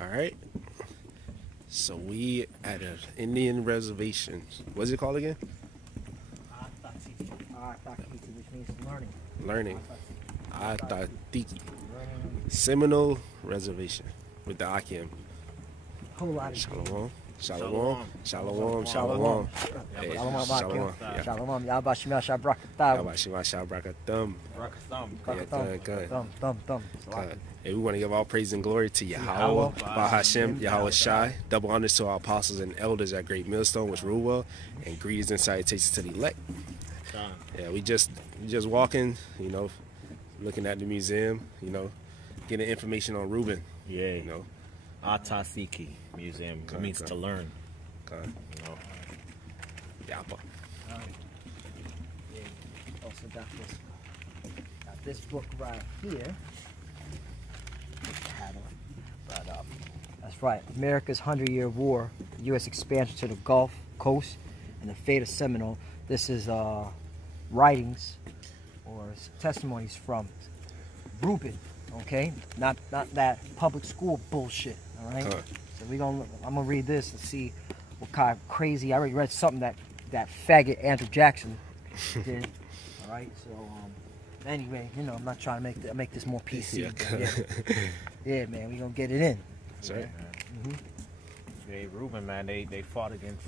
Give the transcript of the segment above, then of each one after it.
All right. So we at an Indian reservation. What's it called again? Ah-Tah-Thi-Ki. Ah-Tah-Thi-Ki, which means learning. Learning. Ah-Tah-Thi-Ki. Ah-Tah-Thi-Ki. Learning Seminole Reservation with the Akim. a whole lot of Shalom. Shalom. Shalom. Shalom. Shalom. Hey, Shalom. Shalom. Yeah. Yeah. Shalom. Yabba Shema Shabrakatab. Yabba Shema Shabrakatum. Rakatham. Thumb. Hey, we want to give all praise and glory to Yahweh, Yahweh, Bahashem, Yahweh Shai. Double honors to our apostles and elders at Great Millstone, which rule well, and greetings and salutations to the elect. Yeah, we just walking, looking at the museum, getting information on Reuben. Yeah. You know, Ah-Tah-Thi-Ki Museum. It means to learn. okay. You know. Yapa. Yeah. Also got this book right here. That's right. America's 100-Year War, U.S. expansion to the Gulf Coast, and the fate of Seminole. This is writings or testimonies from Reuben. Okay, not that public school bullshit. All right. So I'm gonna read this and see what kind of crazy. I already read something that faggot Andrew Jackson did. All right. So anyway, I'm not trying to make this more PC. Yeah, man, we gonna get it in. That's right. Hey, Reuben, man, they fought against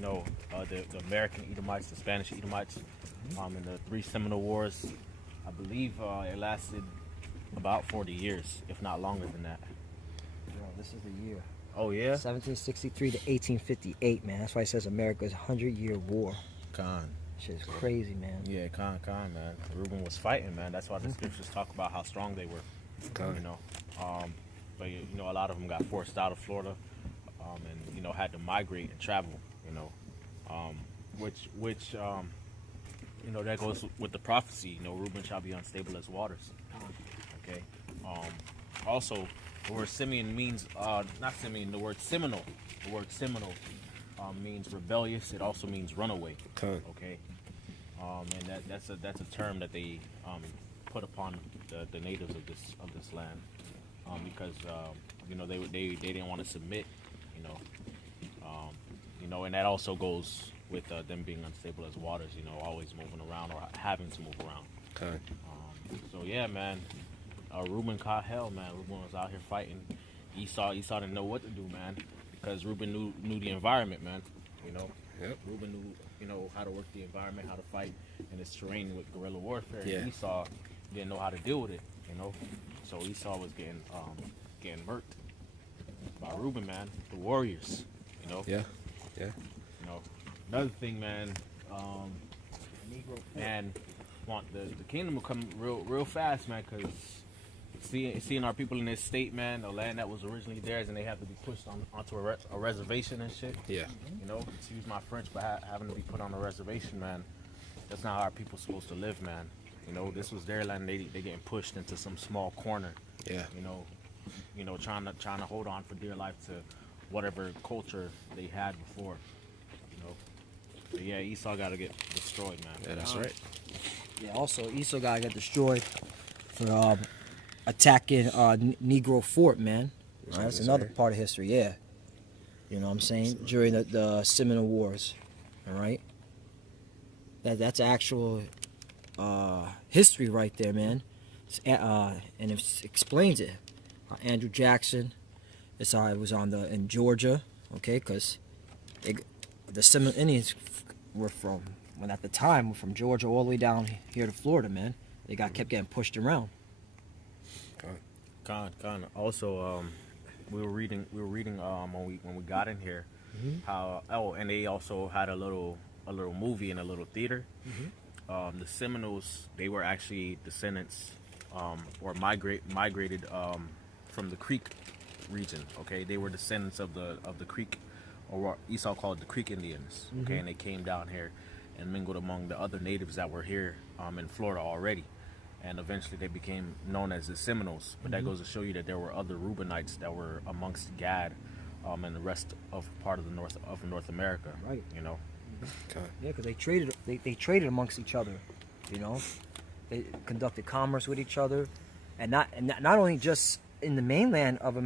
the American Edomites, the Spanish Edomites, in the 3 Seminole Wars. I believe it lasted about 40 years, if not longer than that. Yo, this is the year. Oh yeah. 1763 to 1858, man. That's why it says America's 100-Year War. Con. Shit's crazy, man. Yeah, con, man. Reuben was fighting, man. That's why the scriptures talk about how strong they were. Con. But a lot of them got forced out of Florida, and had to migrate and travel. Which that goes with the prophecy. Reuben shall be unstable as waters. Okay. Also, the word Simeon means not Simeon. The word Seminole. The word Seminole means rebellious. It also means runaway. Okay. And that's a term that they put upon the natives of this land, because they didn't want to submit. And that also goes with them being unstable as waters. Always moving around or having to move around. Okay. So yeah, man. Reuben caught hell, man. Reuben was out here fighting. Esau didn't know what to do, man, because Reuben knew the environment, man. Yep. Reuben knew how to work the environment, how to fight in this terrain with guerrilla warfare. Yeah. And Esau didn't know how to deal with it, So Esau was getting murked by Reuben, man. The warriors, Yeah. Another thing, man. Man, want the kingdom will come real fast, man, because seeing our people in this state, man, the land that was originally theirs, and they have to be pushed onto a reservation and shit. Yeah. Excuse my French, but having to be put on a reservation, man, that's not how our people's supposed to live, man. This was their land. They getting pushed into some small corner. Yeah. Trying to hold on for dear life to whatever culture they had before. But yeah, Esau got to get destroyed, man. Yeah, that's right. Yeah. Also, Esau got destroyed for attacking Negro Fort, man. Right, that's another part of history. Yeah. You know what I'm saying? During the Seminole Wars. All right. That's actual history right there, man. And it explains it. Andrew Jackson. It's how it was in Georgia, okay? Because the Seminole Indians were from Georgia all the way down here to Florida, man. They kept getting pushed around. Con. Also, we were reading when we got in here, how and they also had a little movie in a little theater. The Seminoles, they were actually descendants or migrated from the Creek region. Okay, they were descendants of the Creek, or what Esau called the Creek Indians. Okay, and they came down here and mingled among the other natives that were here in Florida already, and eventually they became known as the Seminoles. But that goes to show you that there were other Reubenites that were amongst Gad and the rest of part of North America. Right. Okay. Yeah, because they traded amongst each other. They conducted commerce with each other, and not only just in the mainland of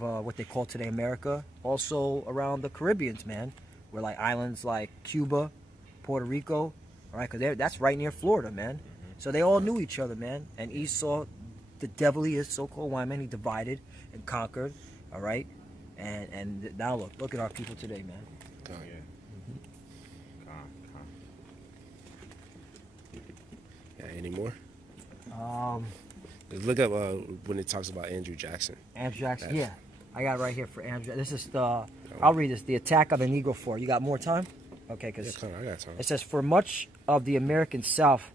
what they call today America, also around the Caribbeans, man, where like islands like Cuba, Puerto Rico, all right, because that's right near Florida, man. So they all knew each other, man. And Esau, the devil he is, so-called white man, he divided and conquered, all right. And now look at our people today, man. Oh, yeah. Yeah, any more? Um, Just look up when it talks about Andrew Jackson. Andrew Jackson, yeah. I got it right here for Andrew. This is I'll read this. The attack of the Negro Fort. You got more time? Okay, because I got time. it says, for much of the American South,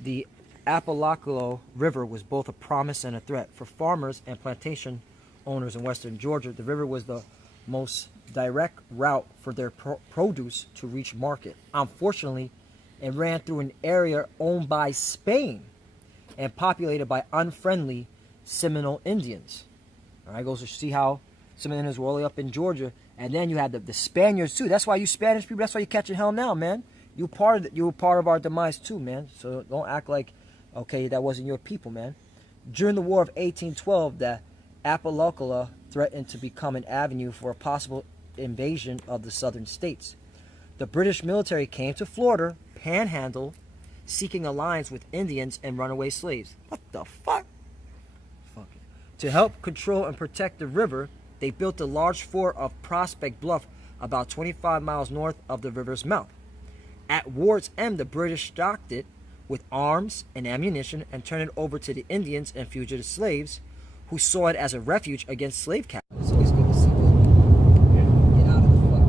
the Apalachicola River was both a promise and a threat. For farmers and plantation owners in western Georgia, the river was the most direct route for their produce to reach market. Unfortunately, it ran through an area owned by Spain and populated by unfriendly Seminole Indians. All right, goes to see how Seminole Indians were all the way up in Georgia, and then you had the Spaniards too. That's why you Spanish people. That's why you're catching hell now, man. You were part of our demise too, man. So don't act like, okay, that wasn't your people, man. During the War of 1812, the Apalachicola threatened to become an avenue for a possible invasion of the southern states. The British military came to Florida, Panhandle, seeking alliance with Indians and runaway slaves. What the fuck? Fuck it. To help control and protect the river, they built a large fort of Prospect Bluff about 25 miles north of the river's mouth. At war's end, the British stocked it with arms and ammunition and turned it over to the Indians and fugitive slaves, who saw it as a refuge against slave captors. It's always good to see them get out of the fuck.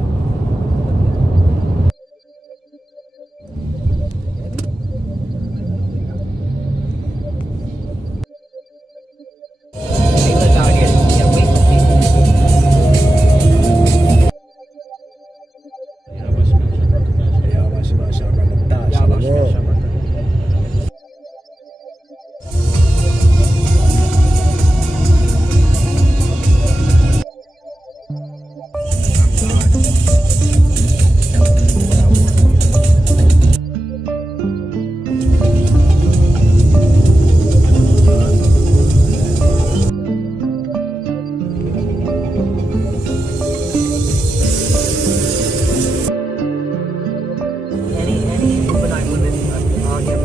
They live out here to get away from people. Any overnight women on here,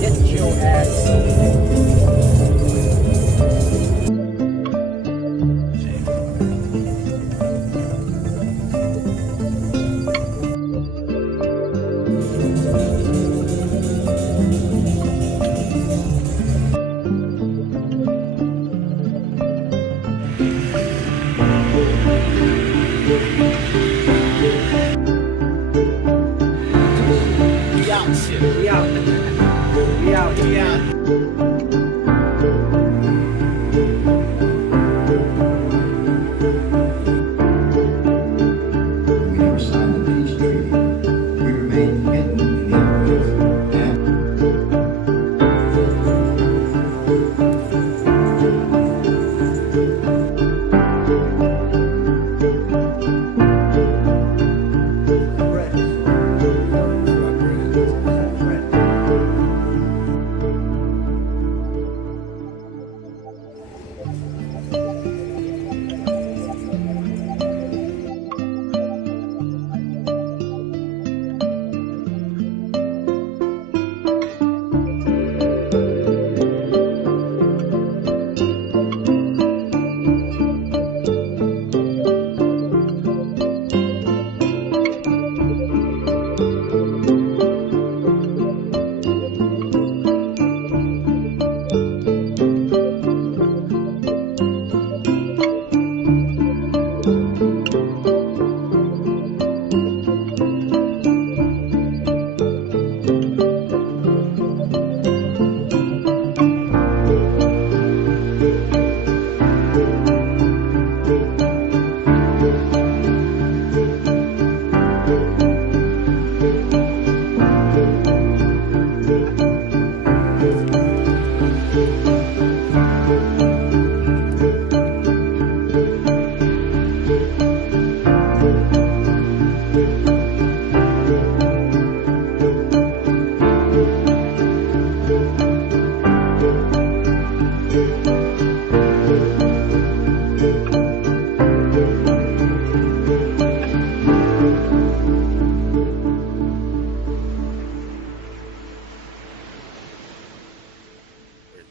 get your ass. We out. We out.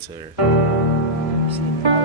to her. See,